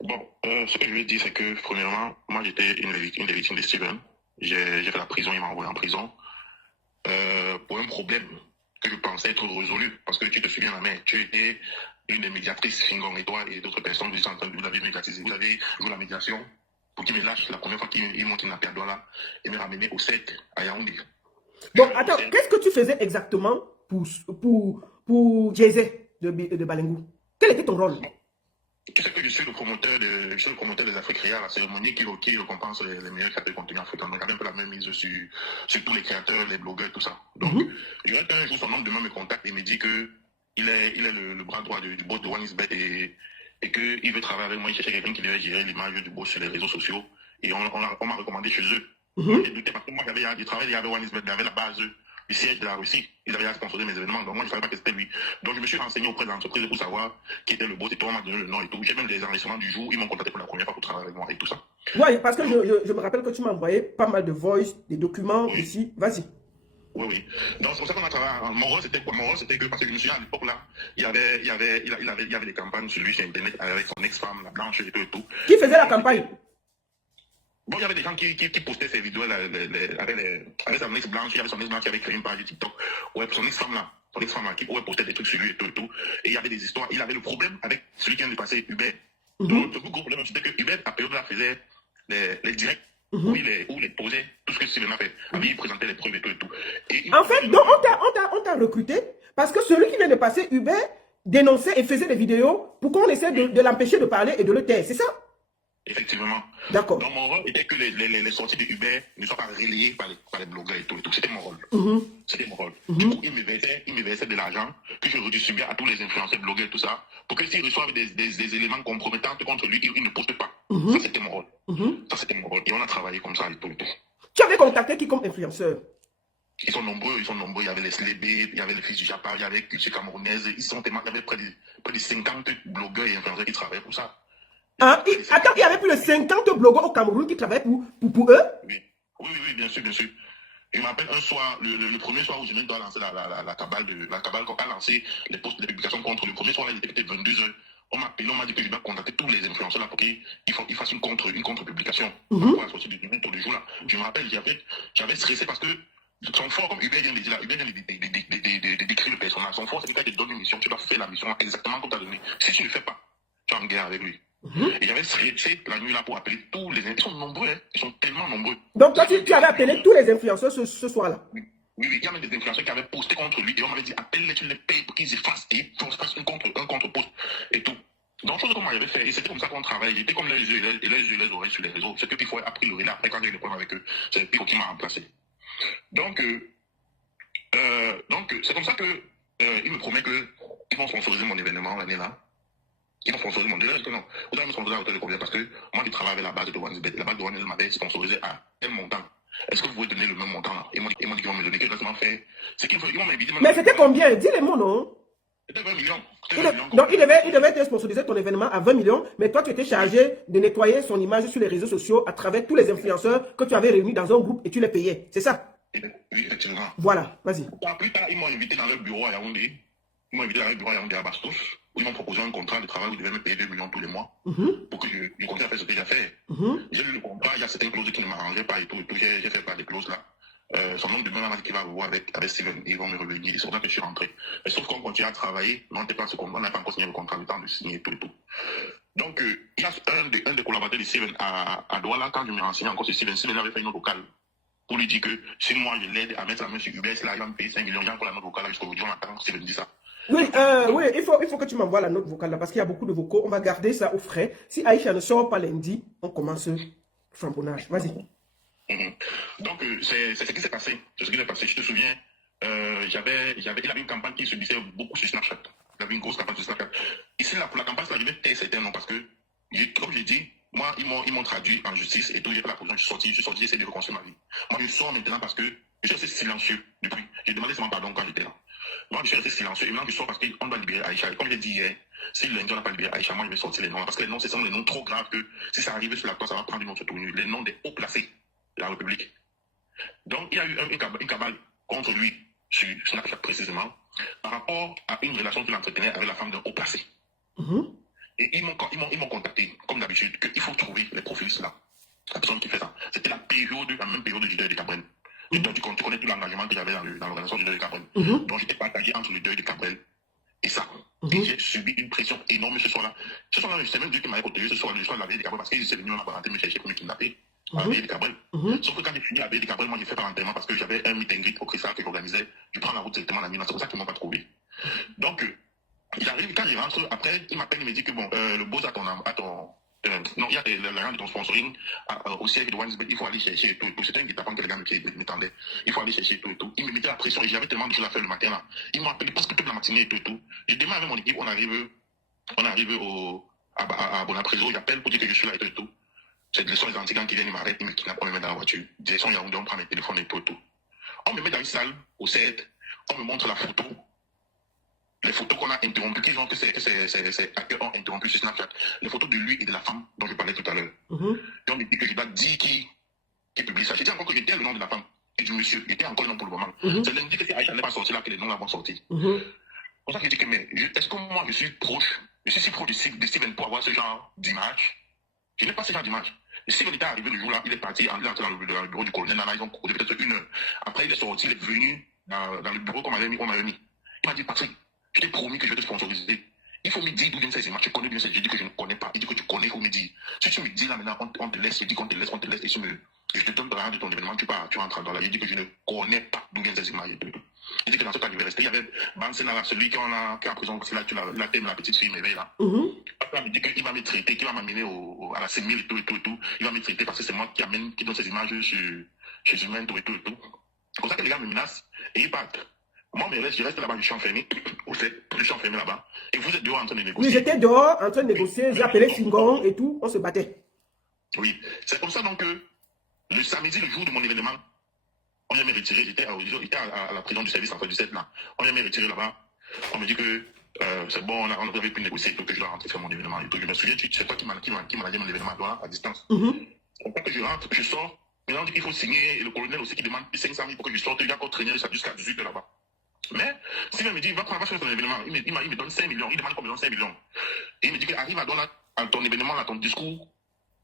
Bon, ce que je vais dire, c'est que, premièrement, moi, j'étais une des victimes de Steven. J'ai fait la prison, il m'a envoyé en prison pour un problème que je pensais être résolu. Parce que tu te souviens, la mère, tu étais une des médiatrices, Fingon et toi et d'autres personnes, vous êtes en train de vous avez médiatisé, vous avez joué la médiation pour qu'il me lâche la première fois qu'il monte une appel à Douala et me ramener au 7 à Yaoundé. Donc, attends, qu'est-ce que tu faisais exactement pour Jay-Z de Balengou? Quel était ton rôle? Tu sais que je suis je suis le promoteur des Afriques Créa, la cérémonie qui récompense les meilleurs créateurs de contenu africains. Donc, j'avais un peu la même mise sur tous les créateurs, les blogueurs, tout ça. Donc, je dirais qu'un jour, son homme demain me contacte et me dit que il est le bras droit du boss de OneIsBet et qu'il veut travailler avec moi. Il cherchait quelqu'un qui devait gérer l'image du boss sur les réseaux sociaux. Et on m'a recommandé chez eux. J'ai douté parce que moi, j'ai travaillé avec OneIsBet, j'avais la base du siège de la Russie. Il avait sponsorisé mes événements, donc moi je ne savais pas que c'était lui. Donc je me suis renseigné auprès de l'entreprise pour savoir qui était le boss et tout, on m'a donné le nom et tout. J'ai même des enregistrements du jour, ils m'ont contacté pour la première fois pour travailler avec moi et tout ça. Oui, parce que je me rappelle que tu m'as envoyé pas mal de voice, des documents ici. Vas-y. Oui, oui. Donc c'est pour ça qu'on a travaillé. Mon rôle c'était quoi? Mon rôle c'était que parce que je me suis à l'époque là, il y avait des campagnes sur lui sur internet avec son ex-femme, la blanche et tout. Qui faisait la campagne? Bon, il y avait des gens qui postaient ces vidéos avec son ex-blanche, il y avait son ex-blanche qui avait créé une page de TikTok. Ouais, son ex-femme là, qui postait des trucs sur lui et tout. Et il y avait des histoires. Il avait le problème avec celui qui vient de passer, Hubert. Donc, le plus gros problème, c'était que Hubert, à période là, faisait les directs où il posait tout ce que Steven a fait. Il présentait les preuves et tout. En fait, donc on t'a recruté parce que celui qui vient de passer, Hubert, dénonçait et faisait des vidéos pour qu'on essaie de l'empêcher de parler et de le taire, c'est ça? Effectivement. D'accord. Donc, mon rôle était que les sorties de Uber ne soient pas relayées par les blogueurs et tout. C'était mon rôle. C'était mon rôle. Du coup, il me versait de l'argent que je redistribuais à tous les influenceurs, blogueurs et tout ça, pour que s'ils reçoivent des éléments compromettants contre lui, ils ne postent pas. Ça, c'était mon rôle. Ça, c'était mon rôle. Et on a travaillé comme ça et tout. Tu avais contacté qui comme influenceur? Ils sont nombreux. Il y avait les Slébé, il y avait les fils du Japon, il y avait Culture Camerounaise. Il y avait près de 50 blogueurs et influenceurs qui travaillaient pour ça. Attends, il y avait plus de 50 blogueurs au Cameroun qui travaillaient pour eux? Oui, bien sûr. Je me rappelle un soir, le premier soir où je dois lancer la cabale quand on a lancé les posts de publication contre le premier soir, là, il était peut-être 22h. On m'a appelé, on m'a dit que je dois contacter tous les influenceurs là pour qu'ils fassent une contre-publication pour la sortie du tous les jours là. Je me rappelle, j'avais stressé parce que son fort, comme Hubert vient de dire là, Hubert vient de décrire le personnage. Son fort, c'est que quand il te donne une mission, tu dois faire la mission exactement comme tu as donné. Si tu ne le fais pas, tu es en guerre avec lui. Et j'avais stressé la nuit là pour appeler tous les... Ils sont nombreux, hein. Ils sont tellement nombreux. Donc toi, tu avais appelé tous les influenceurs ce soir-là? Oui, il y a même des influenceurs qui avaient posté contre lui et on m'avait dit appelle-les, tu les payes pour qu'ils effacent et qu'on se fasse un contre-post et tout. Donc, chose que moi j'avais fait, et c'était comme ça qu'on travaille. J'étais comme les yeux et les oreilles sur les réseaux. C'est que Pifo a pris le relais après quand j'ai eu des problèmes avec eux. C'est Pifo qui m'a remplacé. Donc, c'est comme ça que il me promet qu'ils vont sponsoriser mon événement l'année là. Ils vont sponsoriser mon événement. Non, vous allez me sponsoriser à hauteur de combien? Parce que moi qui travaille avec la base de OneIsBet, la base de OneIsBet m'avait sponsorisé à un montant. Est-ce que vous pouvez donner le même montant là? Ils m'ont dit qu'ils vont me donner exactement fait. C'est qu'ils vont m'inviter. Mais c'était combien? Dis les mots, non? C'était 20 millions. Donc, il devait te sponsoriser ton événement à 20 millions, mais toi, tu étais chargé de nettoyer son image sur les réseaux sociaux à travers tous les influenceurs que tu avais réunis dans un groupe et tu les payais. C'est ça? Oui, effectivement. Voilà, vas-y. Plus tard, ils m'ont invité dans leur bureau à Yaoundé. Ils m'ont invité dans leur bureau à Yaoundé à Bastos, où ils m'ont proposé un contrat de travail où ils devaient me payer 2 millions tous les mois pour que je continue à faire ce que j'ai fait. J'ai lu le contrat, il y a certaines clauses qui ne m'arrangeaient pas et tout. J'ai fait pas des clauses là. Son nom de demain m'a dit qu'il va revoir avec Steven et ils vont me revenir. C'est pour ça que je suis rentré. Mais sauf qu'on continue à travailler, mais on n'a pas encore signé le contrat, le temps de signer et tout. Donc, il y a un des collaborateurs de Steven à Douala, quand je me renseignais encore sur Steven avait fait une autre locale pour lui dire que si moi je l'aide à mettre la main sur Uber, là, il va me payer 5 millions. J'ai encore la note vocale jusqu'à aujourd'hui, on attend Steven dit ça. Oui, il faut que tu m'envoies la note vocale là, parce qu'il y a beaucoup de vocaux. On va garder ça au frais. Si Aïcha ne sort pas lundi, on commence le frambonnage. Vas-y. Donc, c'est ce qui s'est passé. C'est ce qui s'est passé. Je te souviens, il avait une campagne qui se disait beaucoup sur Snapchat. Il avait une grosse campagne sur Snapchat. Ici, là, pour la campagne, je vais taire certains noms parce que, comme j'ai dit, moi, ils m'ont traduit en justice et tout. J'ai fait la position, je suis sorti, j'essaie de reconstruire ma vie. Moi, je sors maintenant parce que je suis resté silencieux depuis. J'ai demandé seulement pardon quand j'étais là. Moi, je suis resté silencieux. Et maintenant, je sors parce qu'on doit libérer Aïcha. Et comme j'ai dit hier, si lundi on n'a pas libéré Aïcha, moi, je vais sortir les noms. Parce que les noms, ce sont des noms trop graves que si ça arrive sur la toile, ça va prendre une autre tournure. Les noms des hauts placés de la République. Donc, il y a eu une cabale contre lui sur Snapchat précisément par rapport à une relation qu'il entretenait avec la femme d'un haut placé. Et ils m'ont contacté, comme d'habitude, qu'il faut trouver les profils là. La personne qui fait ça. C'était la même période du deuil de Cabrel. Tu connais tout l'engagement que j'avais dans l'organisation du deuil de Cabrel. Donc j'étais partagé entre le deuil de Cabrel et ça. Et j'ai subi une pression énorme ce soir-là. Ce soir-là, c'est même Dieu qui m'avait protégé ce soir, le soir de la veille de Cabrel, parce qu'ils étaient venus m'apparenter me chercher pour me kidnapper. À la veille de Cabrel. Sauf que quand j'ai fini la veille de Cabrel, moi j'ai fait par enterrement parce que j'avais un meet and greet au Cristal que j'organisais. Je prends la route directement la nuit, c'est pour ça qu'ils ne m'ont pas trouvé. Donc, j'arrive, quand je rentre, après, il m'appelle, il me dit que bon, le boss à ton non, il y a l'agent de ton sponsoring au siège de Wandsbet, il faut aller chercher et tout. C'était un guet-apens que les gars m'étendaient. Il faut aller chercher et tout. Il me mettait la pression et j'avais tellement de choses à faire le matin là. Ils m'ont appelé presque toute la matinée et tout. Je démarre avec mon équipe, on arrive à Bonapreso, j'appelle pour dire que je suis là et tout. C'est les antigans qui viennent, ils m'arrêtent, ils me kidnappent, on me met dans la voiture. Direction Yaoundé, on prend mes téléphones et tout. On me met dans une salle au 7, on me montre la photo. Les photos qu'on a interrompues, que ces acteurs ont interrompues sur Snapchat, les photos de lui et de la femme dont je parlais tout à l'heure. Et on me dit que je dois dire qui publie ça. J'ai dit encore que j'étais le nom de la femme et du monsieur. J'étais encore le nom pour le moment. C'est lundi que Aïcha n'est pas sorti là que les noms là vont sortir. C'est pour ça que je dis que, mais est-ce que moi je suis proche, je suis si proche de Steven pour avoir ce genre d'image? Je n'ai pas ce genre d'image. Et Steven était arrivé le jour là, il est parti, il est entré dans le bureau du colonel Nana, ils ont causé peut-être 1 heure. Après il est sorti, il est venu dans le bureau qu'on m'avait mis. Il m'a dit, Patrick, je t'ai promis que je vais te sponsoriser. Il faut me dire d'où viennent ces images. Tu connais bien ça. J'ai dit que je ne connais pas. Il dit que tu connais, il faut me dire. Si tu me dis là maintenant, on te laisse, je dis qu'on te laisse, et je te donne l'argent de ton événement, tu rentres dans la vie. Il dit que je ne connais pas d'où viennent ces images. Il dit que dans ce cas, je vais rester. Il y avait Bansena là, celui qui est en prison, c'est là, tu la thème, la petite fille m'éveille là. Après, il me dit qu'il va me traiter, qu'il va m'amener à la CEMIL et tout. Il va me traiter parce que c'est moi qui donne ces images chez Humain, tout. C'est pour ça que les gars me menacent et ils partent. Moi, je reste là-bas, je suis enfermé. Je suis enfermé là-bas. Et vous êtes dehors en train de négocier. Oui, j'étais dehors en train de négocier. J'ai appelé Singon et tout. On se battait. Oui. C'est comme ça donc que le samedi, le jour de mon événement, on vient me retirer. J'étais à la prison du service en fait du 7 là. On vient me retirer là-bas. On me dit que c'est bon, on avait pu négocier que je dois rentrer faire mon événement. Et tout. Je me souviens, c'est toi qui m'a dit mon événement à distance. Quand je rentre, je sors. Maintenant, on dit qu'il faut signer. Et le colonel aussi qui demande 500 000 pour que je sorte. Il a encore traîné jusqu'à 18 h là-bas. Mais, Steven me dit, va faire ton événement. Il me donne 5 millions. Il demande qu'on me donne 5 millions. Et il me dit qu'arrive à ton événement, à ton discours,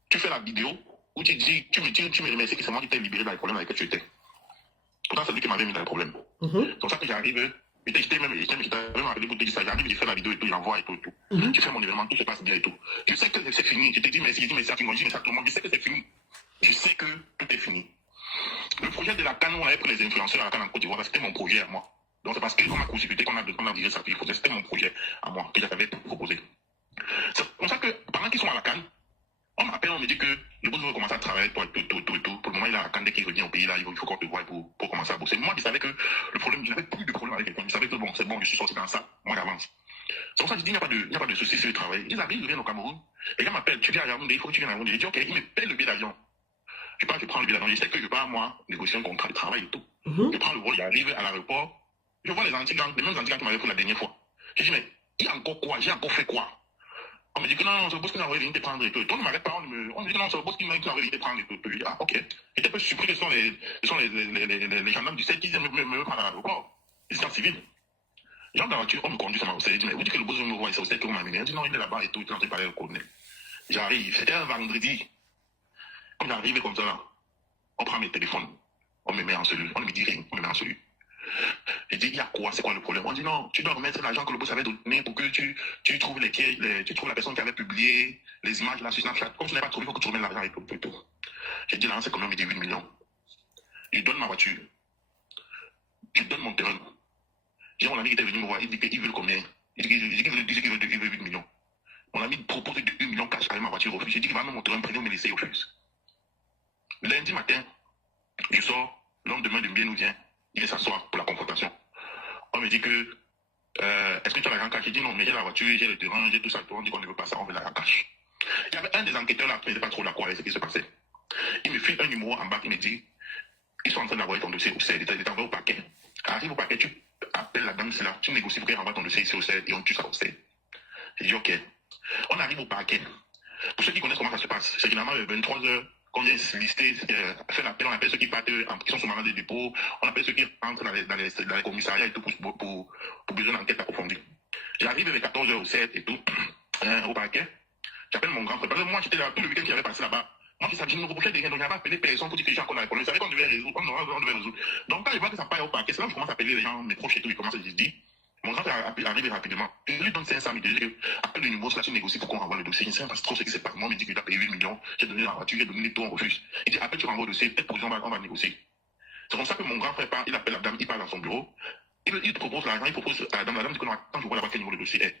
tu fais la vidéo où tu dis, tu me remercies que c'est moi qui t'ai libéré dans les problèmes avec lesquels tu étais. Pourtant, c'est lui qui m'avait mis dans les problèmes. C'est pour ça que j'arrive, j'étais même appelé pour te dire ça. J'arrive, je fais la vidéo et tout, j'envoie et tout. Je fais mon événement, tout se passe bien et tout. Je sais que c'est fini. Je te dis merci, à tout le monde. Je dis merci à tout le monde. Je sais que c'est fini. Je sais que tout est fini. Le projet de la CAN, on avait pris les influenceurs à la CAN en Côte d'Ivoire, c'était mon projet à moi. Donc c'est parce qu'on a consulté, qu'on a dirigé ça, c'était mon projet à moi, que j'avais proposé. C'est pour ça que pendant qu'ils sont à la CAN, on m'appelle, on me dit que le boss veut commencer à travailler pour tout. Pour le moment, il est à la CAN, dès qu'il revient au pays, là, il faut qu'on te voie pour commencer à bosser. Moi, je savais que le problème, je n'avais plus de problème avec quelqu'un. Je savais que bon, c'est bon, je suis sorti dans ça, moi j'avance. C'est pour ça que je dis, il n'y a pas de souci sur le travail. Ils arrivent, ils viennent au Cameroun. Les gars m'appellent, tu viens à Yaoundé, il faut que tu viennes à Yaoundé. Je dis, ok, ils me payent le billet d'avion. Je prends le billet d'avion, je sais que je pars, moi, négocier un contrat de travail et tout. Je prends le vol, j'arrive à l'aéroport. Je vois les mêmes antigans qui m'avaient pris la dernière fois. Je dis, mais il y a encore quoi? J'ai encore fait quoi? On me dit que non, c'est le boss qui m'a envoyé venir te prendre et tout. On ne m'arrête pas, on me dit que non, c'est le boss qui m'a envoyé venir te prendre et tout. Je dis, ah, ok. J'étais un peu surpris que ce sont les gendarmes du 7 qui viennent me prendre à l'aéroport. Ils sont civils. J'entre dans la voiture, on me conduit sur ma hausse. Je dis, mais vous dites que le boss me voit, c'est au 7 que vous m'avez amené. Il dit, non, il est là-bas et tout, il est en train de parler au colonel. J'arrive, c'était un vendredi. On est arrivé comme ça là. On prend mes téléphones, on me met en cellule. On ne me dit rien, on me met en cellule. Je dis, il y a quoi? C'est quoi le problème? On dit, non, tu dois remettre l'argent que le boss avait donné pour que tu trouves tu trouves la personne qui avait publié les images là sur Snapchat. Comme tu n'as pas trouvé, il faut que tu remettes l'argent et tout. J'ai dit, là, c'est combien? On me dit 8 millions. Je donne ma voiture. Je donne mon terrain. J'ai mon ami qui était venu me voir, il dit qu'il veut combien? Il dit qu'il veut 8 millions. Mon ami propose de 1 million cash avec ma voiture au refus. J'ai dit qu'il va mettre mon terrain, prenez, me laisser au refus. Lundi matin, je sors, l'homme de main de bien nous vient. Il vient s'asseoir pour la confrontation. On me dit que, est-ce que tu as l'argent cash? J'ai dit non, mais j'ai la voiture, j'ai le terrain, j'ai tout ça. On dit qu'on ne veut pas ça, on veut l'argent cash. Il y avait un des enquêteurs là qui n'était pas trop d'accord avec ce qui se passait. Il me file un numéro en bas, il me dit, ils sont en train d'envoyer ton dossier au CED, il est envoyé au paquet. Arrive au paquet, tu appelles la dame, c'est là, tu négocies pour qu'elle renvoie ton dossier ici au CED et on tue ça au CED. J'ai dit ok. On arrive au paquet. Pour ceux qui connaissent comment ça se passe, c'est généralement 23 h. Qu'on vient lister, faire l'appel, on appelle ceux qui partent, qui sont sur mandat de dépôt, on appelle ceux qui rentrent dans les commissariats et tout pour besoin d'enquête approfondie. J'arrive vers 14 h au 7 et tout. au parquet. J'appelle mon grand frère. Parce que moi, j'étais là, tout le week-end qui avait passé là-bas. Moi, je ne me reprochais de rien, donc j'avais appelé personne pour dire que les gens qu'on avait problème. Je savais qu'on devait résoudre, on devait résoudre. Donc, quand je vois que ça part au parquet, c'est là que je commence à appeler les gens, mes proches et tout, ils commencent à se dire, mon grand frère arrive rapidement. Je lui donne 500 000, je dis, appelle le numéro, là, tu négocies pour qu'on renvoie le dossier. Je ne sais pas trop ce qui s'est passé. Moi, il me dit qu'il a payé 8 millions, j'ai donné la voiture, j'ai donné les taux, on refuse. Il dit, appelle, tu renvoies le dossier, peut-être pour on va négocier. C'est comme ça que mon grand frère part, il appelle la dame, il part dans son bureau, il propose l'argent, il propose à la dame dit que non, attends, je vois là-bas quel niveau le dossier est.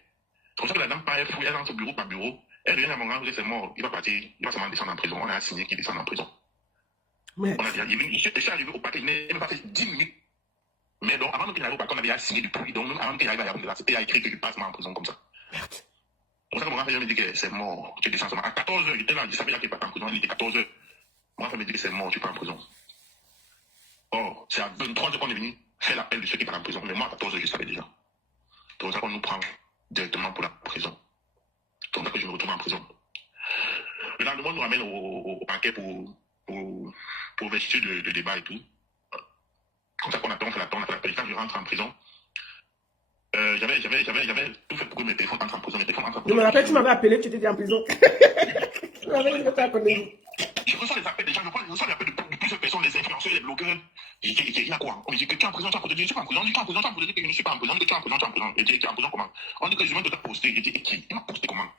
C'est comme ça que la dame part, elle fouille, elle entre bureau par bureau. Elle vient à mon grand frère, c'est mort, il va partir, il va seulement descendre en prison. On a signé qu'il descend en prison. Mais... On a déjà, je suis arrivé au paquet, il n'a même pas fait 10 minutes. Mais donc, avant qu'il arrive au paquet, on avait signé depuis. Donc, même avant qu'il arrive à Yaoundé, c'était écrit que je passe en prison comme ça. C'est pour ça que mon grand frère me dit que c'est mort, tu descends seulement. À 14h, j'étais là, je savais qu'il part en prison, il était 14h. Mon grand frère me dit que c'est mort, tu pars en prison. Or, c'est à 23h qu'on est venu faire l'appel de ceux qui partent en prison. Mais moi, à 14h, je savais déjà. C'est pour ça qu'on nous prend directement pour la prison. C'est pour ça que je me retrouve en prison. Le lendemain, on nous ramène au parquet pour vestiture de débat et tout. Comme ça qu'on attend, on fait l'appel. Quand je rentre en prison, j'avais tout fait pour que mes téléphones entrent en prison. Je me rappelle, tu m'avais appelé, tu étais en prison. Tu m'avais dit que tu as connu. Je reçois les appels des gens, je reçois les appels de plusieurs personnes, les influenceurs, les blogueurs. Il y a quoi? On me dit que tu es en prison, tu es en prison. Je ne suis pas en prison, je suis en prison, je dis que je ne suis pas en prison, je dis que tu es en prison, tu es en prison. Je dis que tu es en prison comment? On dit que je viens de te poster. Je dis qui? Il m'a posté comment?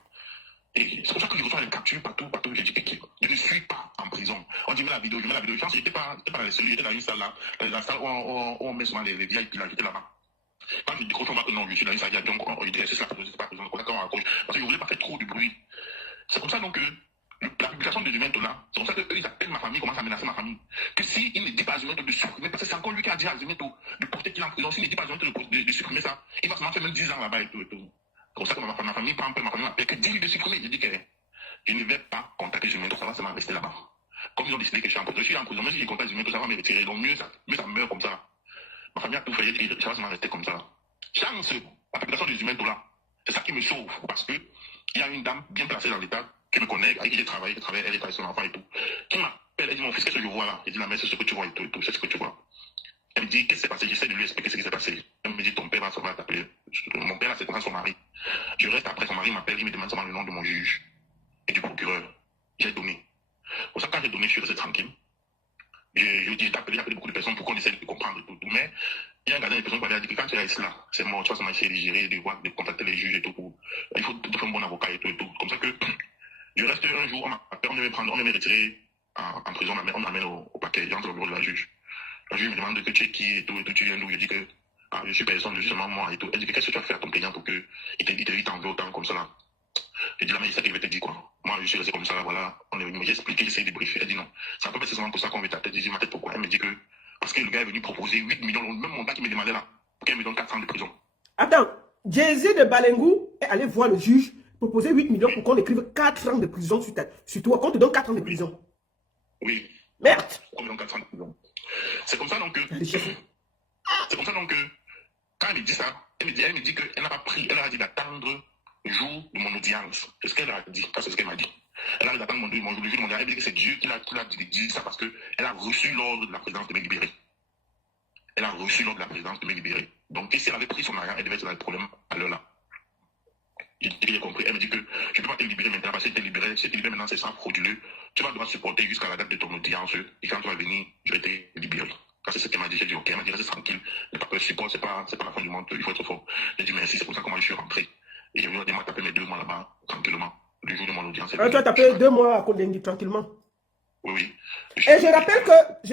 Et c'est pour ça que je reçois les captures partout. Je dis que je ne suis pas en prison. On dit, mets la vidéo, je mets la vidéo. Je pense que j'étais pas dans les cellules, j'étais dans une salle là, la salle où on met souvent les VIP là, j'étais là-bas. Quand je dis qu'on va que non, je suis dans une salle, donc on dit, c'est ça, c'est pas prison, c'est qu'on raccroche. Parce que je ne voulais pas faire trop de bruit. C'est comme ça donc que la publication de Zumento là, c'est comme ça qu'eux ils appellent ma famille, commencent à menacer ma famille. Que s'il ne dit pas à Zumento de supprimer, parce que c'est encore lui qui a dit à Zumento de porter qu'il est en prison, s'il ne dit pas à Zumento de supprimer ça, il va seulement faire même 10 ans là-bas et tout. C'est comme ça que ma famille prend un peu, ma famille m'appelle, que dis-lui de supprimer. Je dis que je ne vais pas contacter Zumento, ça va seulement rester là-bas. Comme ils ont décidé que je suis en prison, même si je contacte Zumento, ça va me retirer. Donc mieux ça meurt comme ça. Ma famille a tout fait, et ça va seulement rester comme ça. Chance, la publication de Zumento là, c'est ça qui me sauve, parce que il y a une dame bien placée dans l'État, qui me connaît, avec qui j'ai travaillé, elle travaille son enfant et tout, qui m'appelle, elle dit, mon fils, qu'est-ce que je vois là? Je dis, la mère, c'est ce que tu vois et tout, c'est ce que tu vois. Elle me dit, qu'est-ce qui s'est passé? J'essaie de lui expliquer ce qui s'est passé. Elle me dit, ton père va t'appeler. Mon père, là, c'est son mari. Je reste après, son mari m'appelle, il me demande seulement le nom de mon juge et du procureur. J'ai donné. Pour ça, quand j'ai donné, je suis resté tranquille. Et je lui dis, j'ai appelé beaucoup de personnes pour qu'on essaie de comprendre tout. Mais il y a un gardien de personnes qui m'a dit que quand tu restes là, c'est mort, tu vas seulement essayer de gérer, de contacter les juges et tout. Il faut te faire un bon avocat et tout. Comme ça que je reste un jour, on me retirer en prison, on m'amène au paquet, j'entre au bureau de la juge. La juge me demande que tu es qui et tout, tu viens d'où? Je dis que je suis personne, je suis seulement moi et tout. Elle dit que qu'est-ce que tu as fait à ton client pour qu'il t'en veut autant comme ça là? Je dis la mais c'est ça qu'il veut te dire quoi. Moi je suis resté comme ça là, voilà. On est venu, j'ai expliqué, j'essaie de briefer. Elle dit non, ça peut pas seulement pour ça qu'on veut ta tête. Je dis ma tête pourquoi? Elle me dit que parce que le gars est venu proposer 8 millions, le même montant qu'il me demandait là, pour qu'elle me donne 4 ans de prison. Attends, Jay-Z de Balengou est allé voir le juge, proposer 8 millions pour qu'on écrive 4 ans de prison sur toi, qu'on te donne 4 ans de prison. Oui. Merde. On me donne 4 ans de prison. C'est comme ça donc que. C'est comme ça donc que. Quand elle me dit ça, elle me dit qu'elle n'a pas pris, elle a dit d'attendre le jour de mon audience. C'est ce qu'elle a dit. C'est ce qu'elle m'a dit. Elle a dit d'attendre le jour de mon audience. Elle me dit que c'est Dieu qui l'a dit ça parce qu'elle a reçu l'ordre de la présidence de me libérer. Elle a reçu l'ordre de la présidence de me libérer. Donc, si elle avait pris son argent, elle devait être dans le problème à l'heure là. J'ai compris. Elle me dit que je ne peux pas te libérer maintenant parce que si tu te libères maintenant, c'est sans frauduleux. Tu vas devoir supporter jusqu'à la date de ton audience. Et quand tu vas venir, je vais te libérer. Quand c'est ce qu'elle m'a dit, j'ai dit ok. Elle m'a dit reste tranquille. N'aie pas peur, support, c'est pas la fin du monde. Il faut être fort. J'ai dit merci, c'est pour ça que moi je suis rentré. Et j'ai venu taper mes 2 mois là-bas, tranquillement. Le jour de mon audience. Tu as tapé 2 mois à Kondengi, tranquillement. Oui. Et je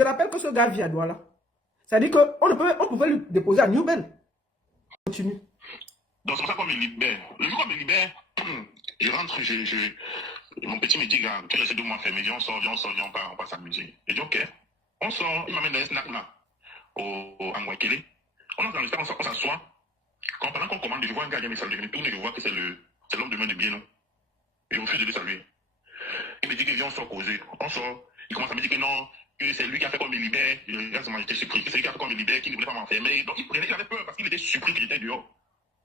rappelle que ce gars vit à Douala. C'est-à-dire qu'on pouvait lui déposer à Newbel. Continue. Donc c'est pour ça qu'on me libère. Le jour qu'on me libère, je rentre, mon petit me dit, gars, tu restes 2 mois fermé, on sort, on va s'amuser. Je dis ok. On sort, il m'amène dans un snack là, au Angwakele. On entre dans le snack, on s'assoit. Pendant qu'on commande, je vois un gars qui me salue, je me tourne et je vois que c'est l'homme de main de bien, non? Et je refuse de le saluer. Il me dit que viens, on sort causer. On sort, il commence à me dire que non, que c'est lui qui a fait qu'on me libère. J'étais surpris que c'est lui qui a fait qu'on me libère, qui ne voulait pas m'enfermer. Donc il avait peur parce qu'il était surpris que j'étais dehors.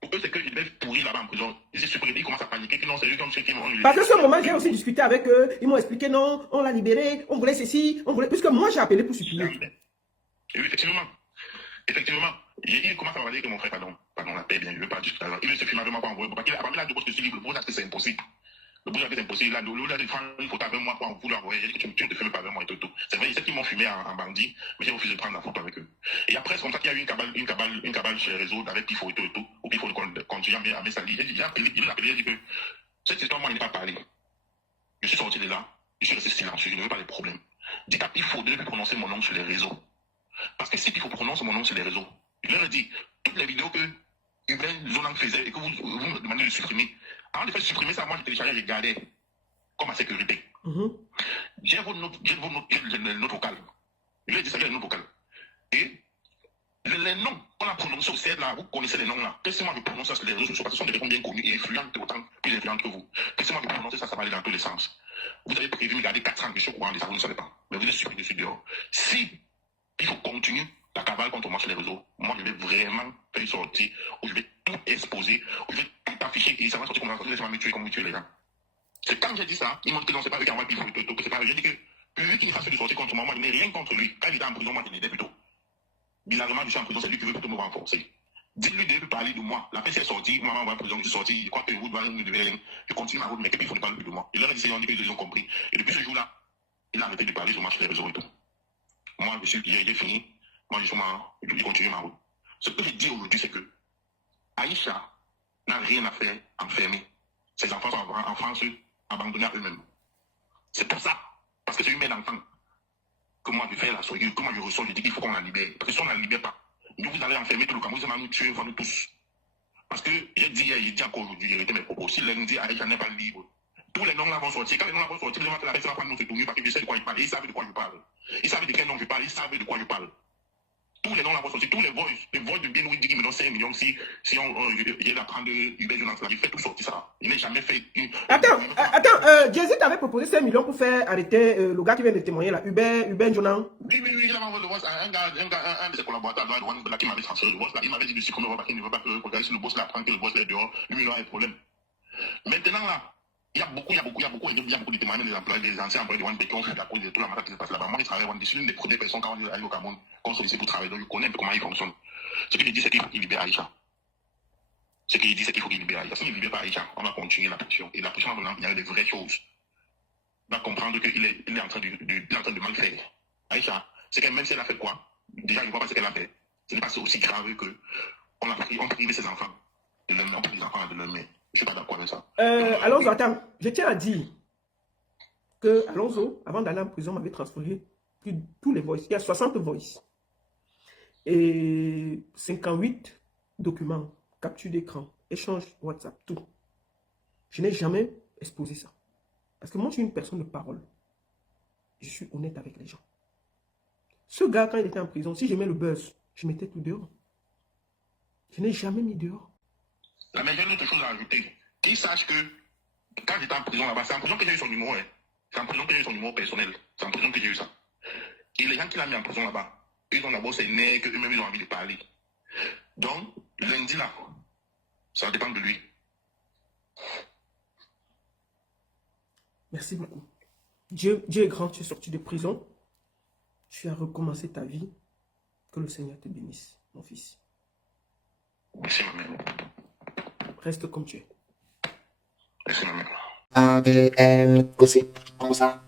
Pour eux, c'est que je devais pourrir là-bas en prison. Ils étaient surpris, ils commencent à paniquer, que non, c'est lui comme ceux qui m'ont libéré. Parce que ce moment, j'ai aussi discuté avec eux. Ils m'ont expliqué non, on l'a libéré, on voulait ceci, on voulait. Puisque moi, j'ai appelé pour supplier. Oui, effectivement. Effectivement. Il commence à me dire que mon frère, pardon, la paix, bien, je ne veux pas discuter. Il veut se filmer avec moi pour envoyer. Parce qu'il a là, je suis libre. Le bourgeois, c'est impossible. Le bourgeois, c'est impossible. Là, le de prendre une photo avec moi pour vouloir envoyer. J'ai dit que tu ne te filmes pas avec moi et tout. C'est vrai, c'est qu'ils m'ont filmé en bandit, mais j'ai refusé de prendre la photo avec eux. Et après, c'est comme ça qu'il y a eu une cabale chez les réseaux avec Pifo et tout. Ou Pifo continue à me salir. Il a appelé, il dit que cette histoire, moi, il n'est pas parlé. Je suis sorti de là. Je suis resté silencieux. Je ne veux pas les problèmes. Dites à Pifo de ne plus prononcer mon nom sur les réseaux. Parce que si Pifo prononce mon nom sur les réseaux, je leur ai dit, toutes les vidéos que Hubert Zolang faisait et que vous me demandez de supprimer, avant de faire supprimer ça, moi je téléchargeais, je gardais comme à sécurité. J'ai votre note vocale. Je lui ai dit ça, j'ai le note vocale. Et les noms qu'on a prononcés au CED là, vous connaissez les noms là. Que si moi je prononce ça sur les réseaux sociaux, parce que ce sont des personnes bien connues et influentes autant plus influentes que vous. Que si moi je prononce ça, ça va aller dans tous les sens. Vous avez prévu me garder 4 ans, je suis au courant de ça, vous ne savez pas. Mais vous êtes sûr que je suis dehors. Si il faut continuer la cavale contre moi sur les réseaux, moi je vais vraiment faire une sortie où je vais tout exposer, où je vais tout afficher et ça va sortir comme ça, ça va me tuer comme vous tuez les gens. C'est quand j'ai dit ça, ils m'ont dit que non, c'est pas eux qui envoient Pifo et tout, que c'est pas eux. J'ai dit que vu qu'il fasse de sortir contre moi, moi je n'ai rien contre lui. Quand il était en prison, moi je l'aidais plutôt. Bizarrement, je suis en prison, c'est lui qui veut plutôt me renforcer. Dites-lui de parler de moi. La personne est sortie, moi, en prison, je suis sorti, je crois que vous devez me devez rien. Je continue ma route, mais Pifo ne parle plus de moi. Il leur a dit, c'est ils ont compris. Et depuis ce jour-là, il a arrêté de parler sur moi sur les réseaux et tout. Moi, j'ai fini. Moi, je continue ma route. Ce que je dis aujourd'hui, c'est que Aïcha n'a rien à faire enfermée. Ses enfants sont en France, abandonnés à eux-mêmes. C'est pour ça, parce que c'est une mère d'enfant, que moi je fais la soyeuse, que moi je ressors, je dis qu'il faut qu'on la libère. Parce que si on ne la libère pas, nous vous allez enfermer tout le Cameroun, ça va nous tuer, nous tous. Parce que j'ai dit encore aujourd'hui, j'ai arrêté mes propos. Si lundi, Aïcha n'est pas libre, tous les noms là vont sortir. Quand les noms là vont sortir, les gens la personne va prendre nous se tourner parce que je sais de quoi je parle. Et ils savent de quoi je parle. Ils savent de quel nom je parle, ils savent de quoi je parle. Tous les noms là vont sortir, tous les voix de bien nous disent qu'ils me donnent 5 millions si j'ai la prendre Hubert Jonas là, je fais tout sortir ça. Il n'a jamais fait une. Attends, Jésus t'avait proposé 5 millions pour faire arrêter le gars qui vient de témoigner là, Hubert Jonas. Oui, il avait envoyé le boss à un de ses collaborateurs là qui m'avait transféré le boss là. Il m'avait dit de supprimer parce qu'il ne veut pas que regarder si le boss là prend que le boss est dehors. Lui, il aura un problème. Maintenant là, il y a beaucoup de témoignages des employés, des anciens employés de One qui ont fait la cause de toute la matin qui se passe là-bas. Moi, je travaille à One, je suis l'une des premières personnes quand on est allé au Cameroun, qu'on sollicite pour travailler, donc je connais un peu comment il fonctionne. Ce que je dis, c'est qu'il faut qu'il libère Aïcha. Ce que je dis, c'est qu'il faut qu'il libère Aïcha. S'il ne libère pas Aïcha, on va continuer la pression. Et la pression va venir des vraies choses. On va comprendre qu'il est en train de mal faire. Aïcha, c'est que même si elle a fait quoi, déjà, je ne vois pas ce qu'elle a fait. Ce n'est pas aussi grave que on prive ses enfants de leur mère, on prive les enfants de leur mère. Je ne suis pas d'accord avec ça. Alonso, attends, je tiens à dire que Alonso, avant d'aller en prison, m'avait transféré tous les voices. Il y a 60 voices. Et 58 documents, capture d'écran, échange WhatsApp, tout. Je n'ai jamais exposé ça. Parce que moi, je suis une personne de parole. Je suis honnête avec les gens. Ce gars, quand il était en prison, si je mets le buzz, je mettais tout dehors. Je n'ai jamais mis dehors. La mais j'ai une autre chose à ajouter. Qu'ils sachent que quand j'étais en prison là-bas, c'est en prison que j'ai eu son numéro. Hein. C'est en prison que j'ai eu son numéro personnel. C'est en prison que j'ai eu ça. Et les gens qui l'ont mis en prison là-bas, ils ont d'abord ses nerfs qu'eux-mêmes ils ont envie de parler. Donc, lundi là, ça dépend de lui. Merci beaucoup. Dieu est grand, tu es sorti de prison. Tu as recommencé ta vie. Que le Seigneur te bénisse, mon fils. Merci, ma mère. Reste comme tu es. Merci, ma mère. ADN, gossip, comme ça,